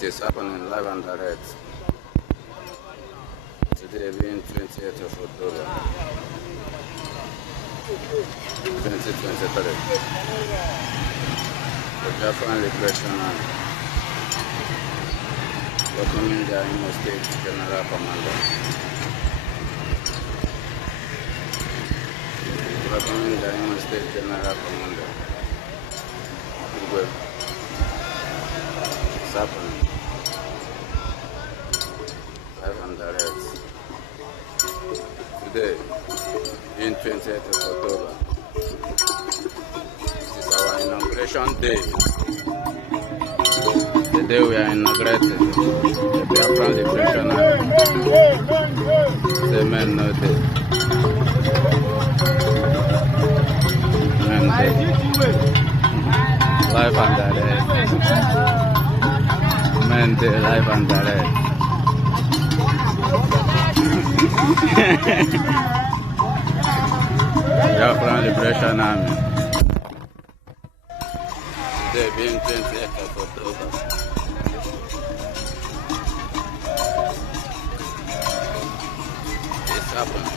It is happening live and direct. Today being 28th of October 2023. The Biafra Liberation Army welcoming the Imo State General Commander. Welcoming the Imo State General Commander. It's happening live and direct. Today, being 28th of October, this is our inauguration day. The day we are inaugurating the Biafra Liberation Army. The men know day. Men day. Live and direct. Men day, live and direct. Biafra Liberation Army. Today being 28th of October. It's happening.